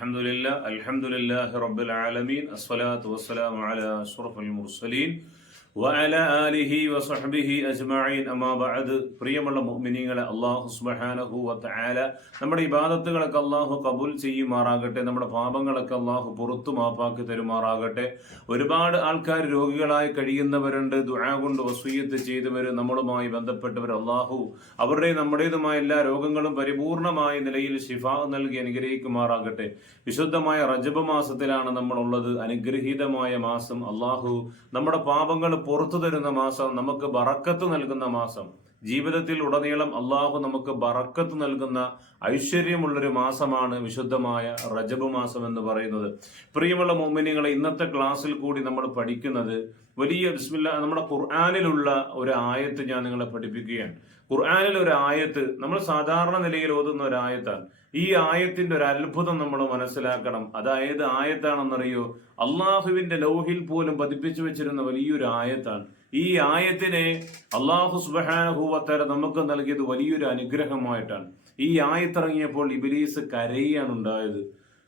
അൽഹംദുലില്ലാഹി റബ്ബിൽ ആലമീൻ അസ്സലാത്തു വസ്സലാമു അലാ അഷ്റഫിൽ മുർസലീൻ വഅലാ ആലിഹി വസഹ്ബിഹി അജ്മഈൻ അമ്മാ ബഅദ്. പ്രിയമുള്ള മുഅ്മിനീങ്ങളെ, അല്ലാഹു സുബ്ഹാനഹു വതആല നമ്മുടെ ഇബാദത്തുകളൊക്കെ അല്ലാഹു കബൂൽ ചെയ്യുമാറാകട്ടെ. നമ്മുടെ പാപങ്ങളൊക്കെ അല്ലാഹു പുറത്തു മാപ്പാക്കി തരുമാറാകട്ടെ. ഒരുപാട് ആൾക്കാർ രോഗികളായി കഴിയുന്നവരുണ്ട്. ദുആ കൊണ്ട് വസിയ്യത്ത് ചെയ്തവർ, നമ്മളുമായി ബന്ധപ്പെട്ടവർ, അല്ലാഹു അവരുടെയും നമ്മുടേതുമായ എല്ലാ രോഗങ്ങളും പരിപൂർണമായ നിലയിൽ ശിഫാ നൽകി അനുഗ്രഹിക്കുമാറാകട്ടെ. വിശുദ്ധമായ റജബ് മാസത്തിലാണ് നമ്മളുള്ളത്. അനുഗ്രഹീതമായ മാസം. അല്ലാഹു നമ്മുടെ പാപങ്ങൾ പുറത്തു തരുന്ന മാസം, നമുക്ക് ബറക്കത്ത് നൽകുന്ന മാസം. ജീവിതത്തിൽ ഉടനീളം അള്ളാഹു നമുക്ക് ബറക്കത്ത് നൽകുന്ന ഐശ്വര്യമുള്ളൊരു മാസമാണ് വിശുദ്ധമായ റജബ് മാസം എന്ന് പറയുന്നത്. പ്രിയമുള്ള മുഅ്മിനീങ്ങളെ, ഇന്നത്തെ ക്ലാസ്സിൽ കൂടി നമ്മൾ പഠിക്കുന്നത് വലിയ നമ്മുടെ ഖുർആനിലുള്ള ഒരു ആയത്ത് ഞാൻ നിങ്ങളെ പഠിപ്പിക്കുകയാണ്. ഖുർആനിൽ ഒരു ആയത്ത് നമ്മൾ സാധാരണ നിലയിൽ ഓതുന്ന ഒരു ആയത്താണ്. ഈ ആയത്തിന്റെ ഒരു അത്ഭുതം നമ്മൾ മനസ്സിലാക്കണം. അതായത് ആയത്താണെന്നറിയോ, അള്ളാഹുവിന്റെ ലൗഹിൽ പോലും പതിപ്പിച്ചു വെച്ചിരുന്ന വലിയൊരു ആയത്താണ്. ഈ ആയത്തിനെ അള്ളാഹു സുബ്ഹാനഹു വ തആല നമുക്ക് നൽകിയത് വലിയൊരു അനുഗ്രഹമായിട്ടാണ്. ഈ ആയത്തിറങ്ങിയപ്പോൾ ഇബ്ലീസ് കരയാണ് ഉണ്ടായത്.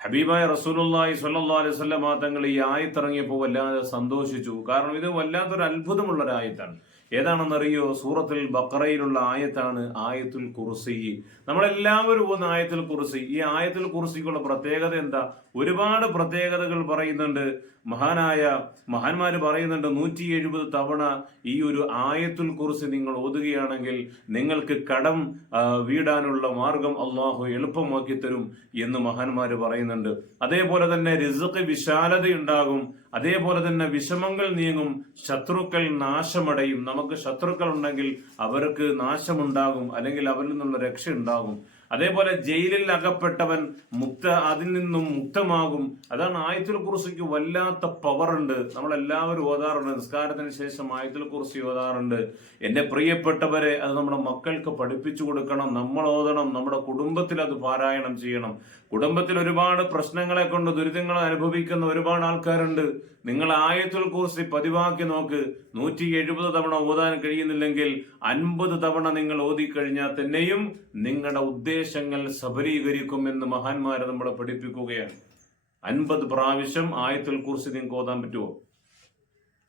ഹബീബായ റസൂലുള്ളാഹി സ്വല്ലല്ലാഹു അലൈഹി വസല്ലം തങ്ങൾ ഈ ആയത്തിറങ്ങിയപ്പോൾ വല്ലാതെ സന്തോഷിച്ചു. കാരണം ഇത് വല്ലാത്തൊരു അത്ഭുതമുള്ള ഒരു ആയത്താണ്. ഏതാണെന്നറിയോ, സൂറത്തുൽ ബഖറയിലുള്ള ആയത്താണ് ആയത്തുൽ കുർസി. നമ്മളെല്ലാവരും പോകുന്ന ആയത്തുൽ കുർസി. ഈ ആയത്തുൽ കുർസിക്കുള്ള പ്രത്യേകത എന്താ? ഒരുപാട് പ്രത്യേകതകൾ പറയുന്നുണ്ട്. മഹാന്മാര് പറയുന്നുണ്ട്, 170 തവണ ഈ ഒരു ആയത്തുൽ കുർസി നിങ്ങൾ ഓതുകയാണെങ്കിൽ നിങ്ങൾക്ക് കടം വീടാനുള്ള മാർഗം അള്ളാഹു എളുപ്പമാക്കി തരും എന്ന് മഹാന്മാര് പറയുന്നുണ്ട്. അതേപോലെ തന്നെ റിസ്ഖ് വിശാലതയുണ്ടാകും. അതേപോലെ തന്നെ വിഷമങ്ങൾ നീങ്ങും, ശത്രുക്കൾ നാശമടയും. നമുക്ക് ശത്രുക്കൾ ഉണ്ടെങ്കിൽ അവർക്ക് നാശമുണ്ടാകും, അല്ലെങ്കിൽ അവരിൽ നിന്നുള്ള രക്ഷ ഉണ്ടാകും. അതേപോലെ ജയിലിൽ അകപ്പെട്ടവൻ അതിൽ നിന്നും മുക്തമാകും. അതാണ് ആയത്തുൽ കുർസിക്ക് വല്ലാത്ത പവർ ഉണ്ട്. നമ്മളെല്ലാവരും ഓതാറുണ്ട്. നിസ്കാരത്തിന് ശേഷം ആയത്തുൽ കുർസി ഓതാറുണ്ട്. എന്റെ പ്രിയപ്പെട്ടവരെ, അത് നമ്മുടെ മക്കൾക്ക് പഠിപ്പിച്ചു കൊടുക്കണം. നമ്മൾ ഓതണം. നമ്മുടെ കുടുംബത്തിൽ അത് പാരായണം ചെയ്യണം. കുടുംബത്തിൽ ഒരുപാട് പ്രശ്നങ്ങളെ കൊണ്ട് ദുരിതങ്ങൾ അനുഭവിക്കുന്ന ഒരുപാട് ആൾക്കാരുണ്ട്. നിങ്ങൾ ആയത്തുൽ കുർസി പതിവാക്കി നോക്ക്. 170 തവണ ഓതാൻ കഴിയുന്നില്ലെങ്കിൽ 50 തവണ നിങ്ങൾ ഓതിക്കഴിഞ്ഞാൽ തന്നെയും നിങ്ങളുടെ ഉദ്ദേശങ്ങൾ സഫലീകരിക്കുമെന്ന് മഹാന്മാരെ നമ്മളെ പഠിപ്പിക്കുകയാണ്. 50 പ്രാവശ്യം ആയത്തുൽ കുർസി നിങ്ങൾക്ക് ഓതാൻ പറ്റുമോ?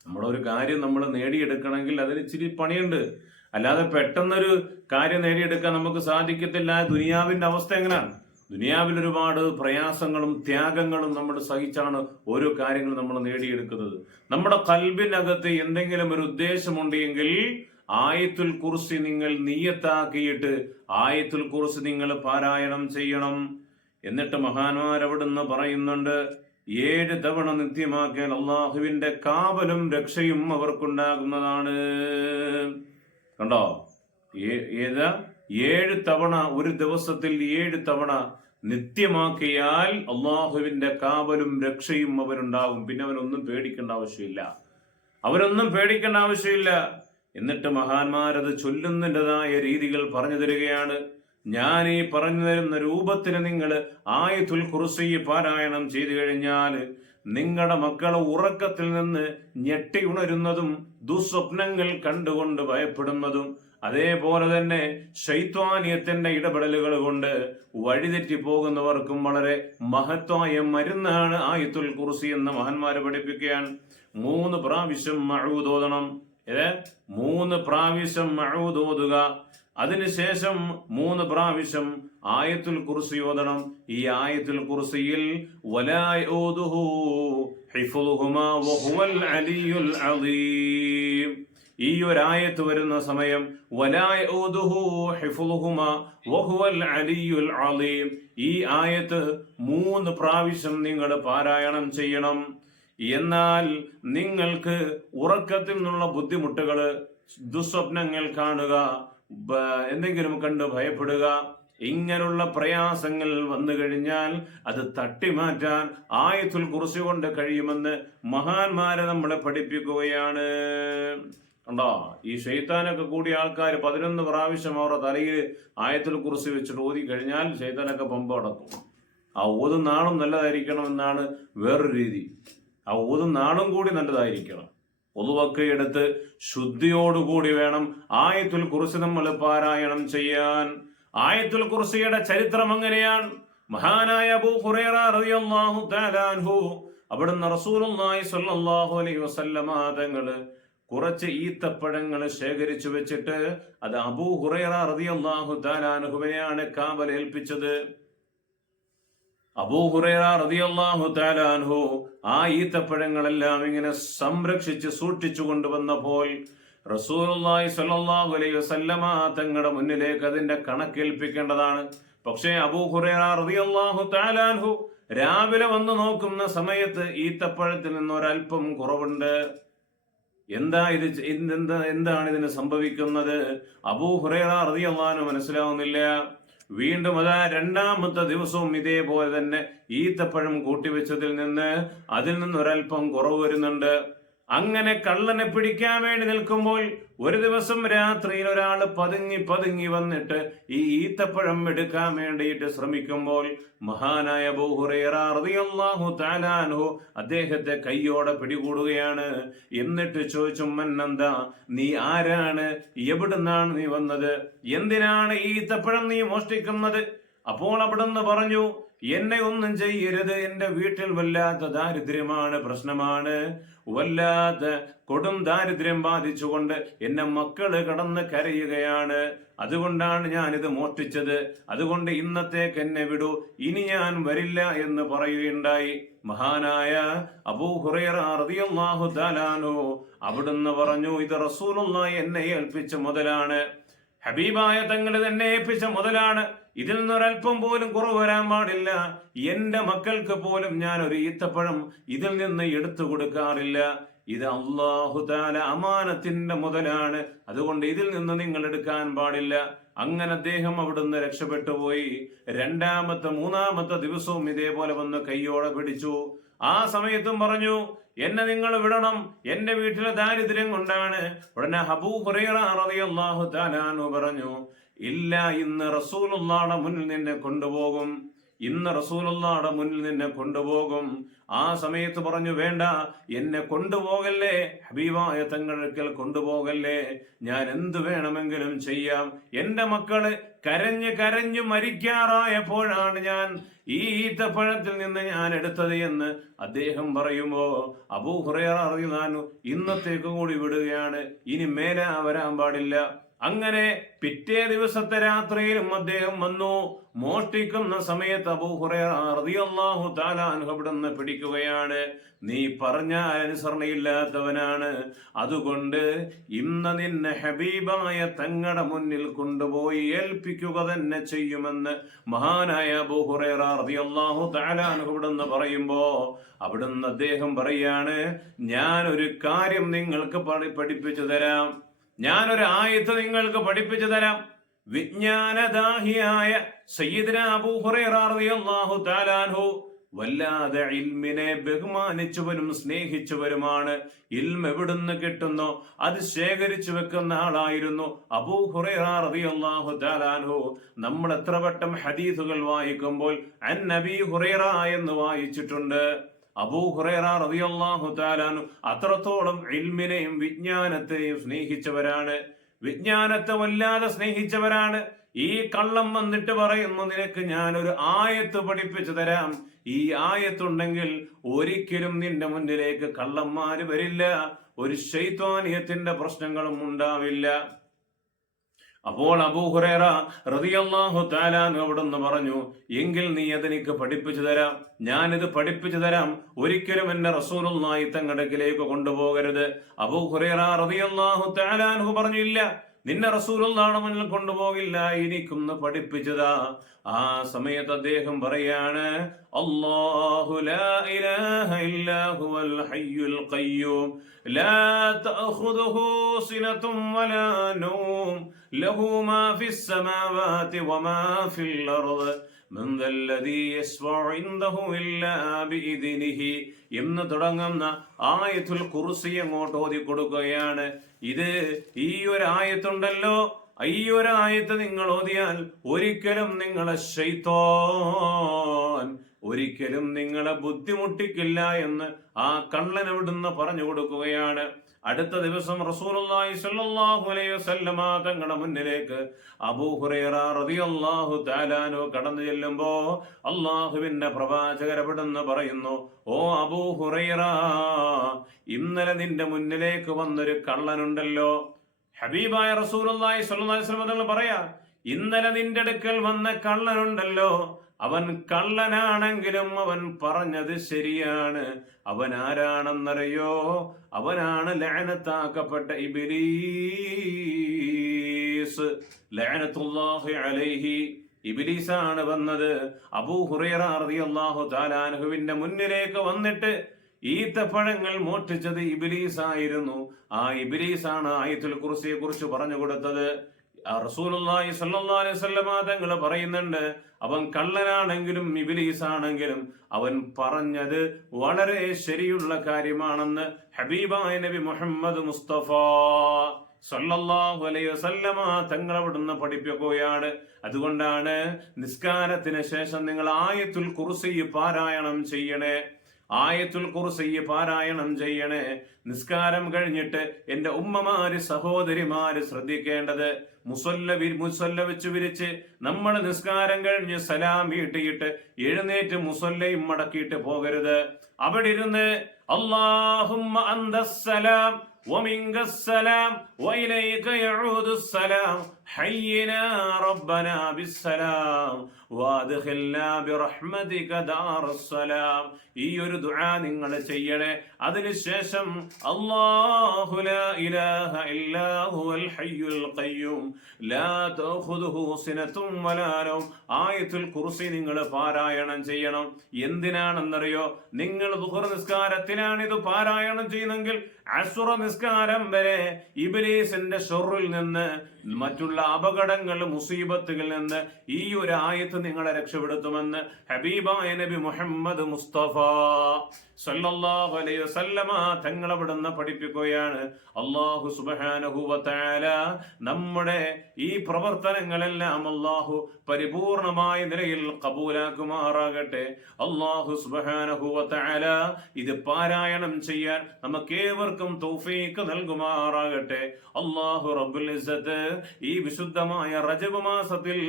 നമ്മളൊരു കാര്യം നമ്മൾ നേടിയെടുക്കണമെങ്കിൽ അതിന് ഇച്ചിരി പണിയുണ്ട്. അല്ലാതെ പെട്ടെന്നൊരു കാര്യം നേടിയെടുക്കാൻ നമുക്ക് സാധിക്കത്തില്ല. ദുനിയാവിന്റെ അവസ്ഥ എങ്ങനെയാണ്? ദുനിയാവിൽ ഒരുപാട് പ്രയാസങ്ങളും ത്യാഗങ്ങളും നമ്മൾ സഹിച്ചാണ് ഓരോ കാര്യങ്ങളും നമ്മൾ നേടിയെടുക്കുന്നത്. നമ്മുടെ ഖൽബിനകത്ത് എന്തെങ്കിലും ഒരു ഉദ്ദേശമുണ്ടെങ്കിൽ ആയത്തുൽ കുർസി നിങ്ങൾ നിയ്യത്താക്കിയിട്ട് ആയത്തുൽ കുർസി നിങ്ങൾ പാരായണം ചെയ്യണം. എന്നിട്ട് മഹാന്മാരവിടുന്ന് പറയുന്നുണ്ട്, 7 തവണ നിത്യമാക്കിയാൽ അള്ളാഹുവിന്റെ കാവലും രക്ഷയും അവർക്കുണ്ടാകുന്നതാണ്. കണ്ടോ? 7 തവണ, ഒരു ദിവസത്തിൽ 7 തവണ നിത്യമാക്കിയാൽ അള്ളാഹുവിന്റെ കാവലും രക്ഷയും അവനുണ്ടാകും. പിന്നെ അവനൊന്നും പേടിക്കേണ്ട ആവശ്യമില്ല. എന്നിട്ട് മഹാന്മാരത് ചൊല്ലുന്നതിൻ്റെതായ രീതികൾ പറഞ്ഞു തരികയാണ്. ഞാൻ ഈ പറഞ്ഞു തരുന്ന രൂപത്തിന് നിങ്ങൾ ആയത്തുൽ കുർസി പാരായണം ചെയ്തു കഴിഞ്ഞാൽ നിങ്ങളുടെ മക്കളെ ഉറക്കത്തിൽ നിന്ന് ഞെട്ടി ഉണരുന്നതും ദുസ്വപ്നങ്ങൾ കണ്ടുകൊണ്ട് ഭയപ്പെടുന്നതും അതേപോലെ തന്നെ ശൈത്വാനിയത്തിന്റെ ഇടപെടലുകൾ കൊണ്ട് വഴിതെറ്റി പോകുന്നവർക്കും വളരെ മഹത്വമായ മരുന്നാണ് ആയത്തുൽ കുർസി എന്ന് മഹാന്മാരെ പഠിപ്പിക്കുകയാണ്. 3 പ്രാവശ്യം മഅൂദ് ഓതണം. 3 പ്രാവശ്യം മഅൂദ് ഓതുക. അതിനുശേഷം 3 പ്രാവശ്യം ആയത്തുൽ കുർസി ഓതണം. ഈ ആയത്തുൽ കുർസിയിൽ വലാ യഊദുഹു ഹിഫ്ളുഹുമാ വഹുവൽ അലിയുൽ അളീം. ഈ ഒരു ആയത്ത് വരുന്ന സമയം വലാ യഊദുഹു ഹിഫ്ളുഹുമാ വഹുവൽ അലിയുൽ അളീം, ഈ ആയത്ത് 3 പ്രാവശ്യം നിങ്ങൾ പാരായണം ചെയ്യണം. എന്നാൽ നിങ്ങൾക്ക് ഉറക്കത്തിൽ നിന്നുള്ള ബുദ്ധിമുട്ടുകൾ, ദുസ്വപ്നങ്ങൾ കാണുക, എന്തെങ്കിലും കണ്ട് ഭയപ്പെടുക, ഇങ്ങനെയുള്ള പ്രയാസങ്ങൾ വന്നു കഴിഞ്ഞാൽ അത് തട്ടിമാറ്റാൻ ആയത്തുൽ കുർസി കൊണ്ട് കഴിയുമെന്ന് മഹാന്മാരെ നമ്മളെ പഠിപ്പിക്കുകയാണ്. കണ്ടോ? ഈ ശൈത്താനൊക്കെ കൂടിയ ആൾക്കാർ 11 പ്രാവശ്യം അവരുടെ തലയിൽ ആയത്തുൽ കുർസി വെച്ചിട്ട് ഓതി കഴിഞ്ഞാൽ ശൈത്താനൊക്കെ പമ്പ അടക്കും. ആ ഓതുന്ന ആളും നല്ലതായിരിക്കണം എന്നാണ് വേറൊരു രീതി. ആ ഓതുന്ന ആളും കൂടി നല്ലതായിരിക്കണം. ഒതുവൊക്കെ എടുത്ത് ശുദ്ധിയോടുകൂടി വേണം ആയത്തുൽ കുർസി നമ്മൾ പാരായണം ചെയ്യാൻ. ആയത്തുൽ കുർസിയുടെ ചരിത്രം അങ്ങനെയാണ്. മഹാനായ അബൂ ഹുറൈറ റളിയല്ലാഹു തആല അൻഹു അവിടുന്ന് റസൂലുള്ളാഹി സ്വല്ലല്ലാഹു അലൈഹി വസല്ലമ തങ്ങള് കുറച്ച് ഈത്തപ്പഴങ്ങൾ ശേഖരിച്ചു വെച്ചിട്ട് അത് അബൂ ഹുറൈറ റളിയല്ലാഹു തആല അൻഹുവിനെയാണ് കാവലേൽപ്പിച്ചത്. അബൂ ഹുറൈറ റളിയല്ലാഹു തആല അൻഹു ആ ഈത്തപ്പഴങ്ങളെല്ലാം ഇങ്ങനെ സംരക്ഷിച്ച് സൂക്ഷിച്ചു കൊണ്ടുവന്നപ്പോൾ റസൂലുള്ളാഹി സ്വല്ലല്ലാഹു അലൈഹി വസല്ലമ തങ്ങളുടെ മുന്നിലേക്ക് അതിന്റെ കണക്കേൽപ്പിക്കേണ്ടതാണ്. പക്ഷേ അബൂ ഹുറൈറ റളിയല്ലാഹു തആല അൻഹു രാവിലെ വന്ന് നോക്കുന്ന സമയത്ത് ഈത്തപ്പഴത്തിൽ നിന്ന് ഒരല്പം കുറവുണ്ട്. എന്താണ് ഇതിന് സംഭവിക്കുന്നത്? അബൂ ഹുറൈറ റളിയല്ലാഹു അൻഹു മനസ്സിലാവുന്നില്ല. വീണ്ടും അതാ രണ്ടാമത്തെ ദിവസവും ഇതേപോലെ തന്നെ ഈത്തപ്പഴം കൂട്ടിവെച്ചതിൽ നിന്ന് അതിൽ നിന്ന് ഒരല്പം കുറവ് വരുന്നുണ്ട്. അങ്ങനെ കള്ളനെ പിടിക്കാൻ വേണ്ടി നിൽക്കുമ്പോൾ ഒരു ദിവസം രാത്രിയിൽ ഒരാൾ പതുങ്ങി വന്നിട്ട് ഈ ഈത്തപ്പഴം എടുക്കാൻ വേണ്ടിയിട്ട് ശ്രമിക്കുമ്പോൾ മഹാനായ അബൂ ഹുറൈറ റളിയല്ലാഹു തആല അൻഹു അദ്ദേഹത്തെ കയ്യോടെ പിടികൂടുകയാണ്. എന്നിട്ട് ചോദിച്ചു, മന്നെന്താ, നീ ആരാണ്? എവിടുന്നാണ് നീ വന്നത്? എന്തിനാണ് ഈ ഈത്തപ്പഴം നീ മോഷ്ടിക്കുന്നത്? അപ്പോൾ അവിടുന്ന് പറഞ്ഞു, എന്നെ ഒന്നും ചെയ്യരുത്, എന്റെ വീട്ടിൽ വല്ലാത്ത ദാരിദ്ര്യമാണ്, പ്രശ്നമാണ്, വല്ലാത്ത കൊടും ദാരിദ്ര്യം ബാധിച്ചുകൊണ്ട് എന്നെ മക്കള് കടന്ന് കരയുകയാണ്, അതുകൊണ്ടാണ് ഞാനിത് മോഷ്ടിച്ചത്, അതുകൊണ്ട് ഇന്നത്തേക്ക് എന്നെ വിടൂ, ഇനി ഞാൻ വരില്ല എന്ന് പറയുകയുണ്ടായി. മഹാനായ അബൂ ഹുറൈറ റളിയല്ലാഹു തആല അൻഹു അവിടുന്ന് പറഞ്ഞു, ഇത് റസൂലുള്ളാഹി എന്നെ ഏൽപ്പിച്ച മുതലാണ്, ഹബീബായ തങ്ങൾ തന്നെ ഏൽപ്പിച്ച മുതലാണ്, ഇതിൽ നിന്നൊരൽപ്പം പോലും കുറവ് വരാൻ പാടില്ല. എന്റെ മക്കൾക്ക് പോലും ഞാൻ ഒരു ഈത്തപ്പഴം ഇതിൽ നിന്ന് എടുത്തു കൊടുക്കാറില്ല. ഇത് അല്ലാഹു തആല അമാനത്തിന്റെ മുതലാണ്, അതുകൊണ്ട് ഇതിൽ നിന്ന് നിങ്ങൾ എടുക്കാൻ പാടില്ല. അങ്ങനെ അദ്ദേഹം അവിടുന്ന് രക്ഷപ്പെട്ടു പോയി. രണ്ടാമത്തെ മൂന്നാമത്തെ ദിവസവും ഇതേപോലെ വന്ന് കയ്യോടെ പിടിച്ചു. ആ സമയത്തും പറഞ്ഞു, എന്നെ നിങ്ങൾ വിടണം, എന്റെ വീട്ടിലെ ദാരിദ്ര്യം കൊണ്ടാണ്. ഉടനെ അബൂ ഹുറൈറ റളിയല്ലാഹു തആല അൻഹു പറഞ്ഞു, ഇല്ല, ഇന്ന് റസൂലുള്ളാഹിയുടെ മുന്നിൽ നിന്നെ കൊണ്ടുപോകും, ഇന്ന് റസൂലുള്ളാഹിയുടെ മുന്നിൽ നിന്നെ കൊണ്ടുപോകും. ആ സമയത്ത് പറഞ്ഞു, വേണ്ട, എന്നെ കൊണ്ടുപോകല്ലേ, ഹബീബായ തങ്ങൾക്കൽ കൊണ്ടുപോകല്ലേ, ഞാൻ എന്തു വേണമെങ്കിലും ചെയ്യാം. എന്റെ മക്കള് കരഞ്ഞു മരിക്കാറായപ്പോഴാണ് ഞാൻ ഈ ഈത്തപ്പഴത്തിൽ നിന്ന് ഞാൻ എടുത്തത് എന്ന് അദ്ദേഹം പറയുമ്പോ അബൂ ഹുറൈറ റളിയല്ലാഹു അൻഹു ഇന്നത്തേക്ക് കൂടി വിടുകയാണ്, ഇനി മേലെ വരാൻ പാടില്ല. അങ്ങനെ പിറ്റേ ദിവസത്തെ രാത്രിയിലും അദ്ദേഹം വന്നു. മോഷ്ടിക്കുന്ന സമയത്ത് അബൂ ഹുറൈറ റളിയല്ലാഹു തആല അൻഹു അവിടുന്ന് പിടിക്കുകയാണ്. നീ പറഞ്ഞാൽ അനുസരണയില്ലാത്തവനാണ്, അതുകൊണ്ട് ഇന്ന് നിന്നെ ഹബീബായ തങ്ങളുടെ മുന്നിൽ കൊണ്ടുപോയി ഏൽപ്പിക്കുക തന്നെ ചെയ്യുമെന്ന് മഹാനായ അബൂ ഹുറൈറ റളിയല്ലാഹു തആല അൻഹു അവിടുന്ന് പറയുമ്പോ അവിടുന്ന് അദ്ദേഹം പറയാണ്, ഞാൻ ഒരു കാര്യം നിങ്ങൾക്ക് പഠിപ്പിച്ചു തരാം, ഞാനൊരു ആയത്ത് നിങ്ങൾക്ക് പഠിപ്പിച്ചു തരാം. വിജ്ഞാനദാഹിയായ സയ്യിദുനാ അബൂ ഹുറൈറ റളിയല്ലാഹു തആല അൻഹു വല്ലാതെ ഇൽമിനെ ബഹുമാനിച്ചവരും സ്നേഹിച്ചവരുമാണ്. ഇൽമ എവിടുന്ന് കിട്ടുന്നോ അത് ശേഖരിച്ചു വെക്കുന്ന ആളായിരുന്നു അബൂ ഹുറൈറ റളിയല്ലാഹു തആല അൻഹു. നമ്മൾ എത്ര വട്ടം ഹദീസുകൾ വായിക്കുമ്പോൾ അൻ നബി ഹുറൈറ എന്ന് വായിച്ചിട്ടുണ്ട്. അബൂ ഹുറൈറ റളിയല്ലാഹു തആല അൻഹു അത്രത്തോളം ഇൽമിനെയും വിജ്ഞാനത്തെയും സ്നേഹിച്ചവരാണ്, വിജ്ഞാനത്തെ വല്ലാതെ സ്നേഹിച്ചവരാണ്. ഈ കള്ളം വന്നിട്ട് പറയുന്നു, നിനക്ക് ഞാനൊരു ആയത്ത് പഠിപ്പിച്ചു തരാം, ഈ ആയത്തുണ്ടെങ്കിൽ ഒരിക്കലും നിന്റെ മുന്നിലേക്ക് കള്ളന്മാര് വരില്ല, ഒരു ശൈത്വാനിയത്തിന്റെ പ്രശ്നങ്ങളും ഉണ്ടാവില്ല. അപ്പോൾ അബൂ ഹുറൈറ റളിയല്ലാഹു തആല അൻഹു അവിടുന്ന് പറഞ്ഞു, എങ്കിൽ നീ അതെനിക്ക് പഠിപ്പിച്ചു തരാം, ഞാനിത് പഠിപ്പിച്ചു തരാം, ഒരിക്കലും എന്നെ റസൂലുള്ളാഹി തങ്ങളുടെ അടുക്കലേക്ക് കൊണ്ടുപോകരുത്. അബൂ ഹുറൈറ റളിയല്ലാഹു തആല അൻഹു പറഞ്ഞു, ഇല്ല, നിന്നെ റസൂലുള്ളാഹിയുടെ മുന്നിൽ കൊണ്ടുപോകില്ല, എനിക്കൊന്ന് പഠിപ്പിച്ചതാ. ആ സമയത്ത് അദ്ദേഹം പറയാണ്, അല്ലാഹു ലാ ഇലാഹ ഇല്ലാ ഹുവൽ ഹയ്യുൽ ഖയ്യൂം ലാ തഅഖുദുഹു സിനതും വലാ നൗം ലഹു മാ ഫിസ് സമാവാതി വമാ ഫിൽ അർദ് മൻ ദല്ലദീ യശ്ഫഉ ഇൻദഹു ഇല്ലാ ബിഇദ്നിഹി എന്ന് തുടങ്ങുന്ന ആയത്തുൽ ഖുർസി അങ്ങോട്ട് ഓതി കൊടുക്കുകയാണ്. ഇത് ഈ ഒരു ആയത്തുണ്ടല്ലോ, ഈ ഒരു ആയത്ത് നിങ്ങൾ ഓതിയാൽ ഒരിക്കലും നിങ്ങളെ ശൈത്താൻ ഒരിക്കലും നിങ്ങളെ ബുദ്ധിമുട്ടിക്കില്ല എന്ന് ആ കള്ളൻ അവിടുന്ന് പറഞ്ഞു കൊടുക്കുകയാണ്. അടുത്ത ദിവസം റസൂലുള്ളാഹി സ്വല്ലല്ലാഹു അലൈഹി വസല്ലമ തങ്ങളുടെ മുന്നിലേക്ക് അബൂ ഹുറൈറ റളിയല്ലാഹു തആല അൻഹു കടന്നു ചെല്ലുമ്പോ അള്ളാഹുവിന്റെ പ്രവാചകർ അവിടുന്ന് പറയുന്നു, ഓ അബൂ ഹുറൈറ, ഇന്നലെ നിന്റെ മുന്നിലേക്ക് വന്നൊരു കള്ളനുണ്ടല്ലോ. ഹബീബായ റസൂലുള്ളാഹി സ്വല്ലല്ലാഹു അലൈഹി വസല്ലം തങ്ങൾ പറയാ, ഇന്നലെ നിന്റെ അടുക്കൽ വന്ന കള്ളനുണ്ടല്ലോ, അവൻ കള്ളനാണെങ്കിലും അവൻ പറഞ്ഞത് ശരിയാണ്. അവൻ ആരാണെന്നറിയോ? അവനാണ് ലഅനത്താക്കപ്പെട്ട ഇബ്ലീസ്, ലഅനത്തുല്ലാഹി അലൈഹി. ഇബ്ലീസാണ് വന്നത്. അബൂ ഹുറൈറ റളിയല്ലാഹു തആല അൻഹുവിന്റെ മുന്നിലേക്ക് വന്നിട്ട് ഈത്തപ്പഴങ്ങൾ മോഷ്ടിച്ചത് ഇബ്ലീസായിരുന്നു. ആ ഇബ്ലീസാണ് ആയത്തുൽ കുർസിയെ കുറിച്ച് പറഞ്ഞു കൊടുത്തത്. റസൂലുള്ളാഹി സ്വല്ലല്ലാഹു അലൈഹി വസല്ലം തങ്ങൾ പറയുന്നുണ്ട്, അവൻ കള്ളനാണെങ്കിലും ഇബ്ലീസാണെങ്കിലും അവൻ പറഞ്ഞത് വളരെ ശരിയുള്ള കാര്യമാണെന്ന് ഹബീബായ നബി മുഹമ്മദ് മുസ്തഫ സല്ലല്ലാഹു അലൈഹി വസല്ലമ തങ്ങൾ അവിടുന്ന് പഠിപ്പിക്കുകയാണ്. അതുകൊണ്ടാണ് നിസ്കാരത്തിന് ശേഷം നിങ്ങൾ ആയത്തുൽ കുർസി പാരായണം ചെയ്യണേ. ആയത്തുൽ കുർസി പാരായണം ചെയ്യണേ. നിസ്കാരം കഴിഞ്ഞിട്ട് എന്റെ ഉമ്മമാര്, സഹോദരിമാര് ശ്രദ്ധിക്കേണ്ടത്, മുസല്ല വെച്ച് വിരിച്ച് നമ്മൾ നിസ്കാരം കഴിഞ്ഞ് സലാം വീട്ടിയിട്ട് എഴുന്നേറ്റ് മുസല്ലയും മടക്കിയിട്ട് പോകരുത്. അവിടെ ഇരുന്ന് അല്ലാഹുമ്മ അന്തസ്സലാം വമിങ്കസ്സലാം വഇലൈക യഊദുസ്സലാം ഹയ്യിനാ റബ്ബനാ ബിസ്സലാം വഅദ്ഖിൽനാ ബിറഹ്മതിക ദാറസ്സലാം. ഈ ഒരു ദുആ നിങ്ങൾ ചെയ്യണേ. അതിനുശേഷം അല്ലാഹു ലാ ഇലാഹ ഇല്ലാ ഹുവൽ ഹയ്യുൽ ഖയ്യൂം ലാ തഅഖുദുഹു സിനത്തും വലാ നൗം. ആയത്തുൽ കുർസി നിങ്ങൾ പാരായണം ചെയ്യണം. എന്തിനാണെന്നറിയോ? നിങ്ങൾ ദുഹർ നിസ്കാരത്തിനാണ് ഇത് പാരായണം ചെയ്യുന്നെങ്കിൽ അസ്റ നിസ്കാരം വരെ ഇബ്ലീസിന്റെ ഷർറിൽ നിന്ന്, മറ്റുള്ള അപകടങ്ങൾ, മുസീബത്തുകളിൽ നിന്ന് ഈ ഒരു ആയത്ത് നിങ്ങളെ രക്ഷപ്പെടുത്തുമെന്ന് ഹബീബായ നബി മുഹമ്മദ് മുസ്തഫ സല്ലല്ലാഹു അലൈഹി വസല്ലമ തങ്ങൾ അവിടുന്ന് പഠിപ്പിക്കുകയാണ്. അല്ലാഹു സുബ്ഹാനഹു വ തആല നമ്മുടെ ഈ പ്രവർത്തനങ്ങളെല്ലാം അല്ലാഹു പരിപൂർണമായ നിലയിൽ കബൂലാക്കുമാറാകട്ടെ. അല്ലാഹു സുബ്ഹാനഹു വ തആല ഇത് പാരായണം ചെയ്യാൻ നമുക്കേവർക്കും തൗഫീഖ് നൽകുമാറാകട്ടെ. അല്ലാഹു റബ്ബുൽ ഇസ്സത്ത് ഈ വിശുദ്ധമായ റജബ് മാസത്തിൽ,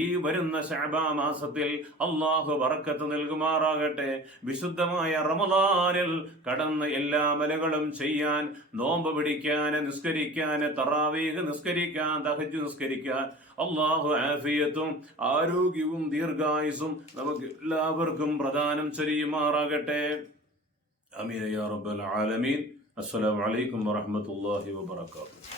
ഈ വരുന്ന ശഅബാൻ മാസത്തിൽ അല്ലാഹു ബറക്കത്ത് നൽകുമാറാകട്ടെ. വിശുദ്ധമായ റമദാനിൽ കടന്ന് എല്ലാ അമലുകളും ചെയ്യാൻ, നോമ്പ് പിടിക്കാൻ, നിസ്കരിക്കാൻ, തറാവീഹ് നിസ്കരിക്കാൻ, തഹജ്ജുദ് നിസ്കരിക്കാൻ അല്ലാഹു ആഫിയത്തും ആരോഗ്യവും ദീർഘായുസ്സും നമുക്ക് എല്ലാവർക്കും പ്രദാനം ചെയ്യുമാറാകട്ടെ. ആമീൻ യാ റബ്ബൽ ആലമീൻ. അസ്സലാമു അലൈക്കും വറഹ്മത്തുള്ളാഹി വബറകാതുഹു.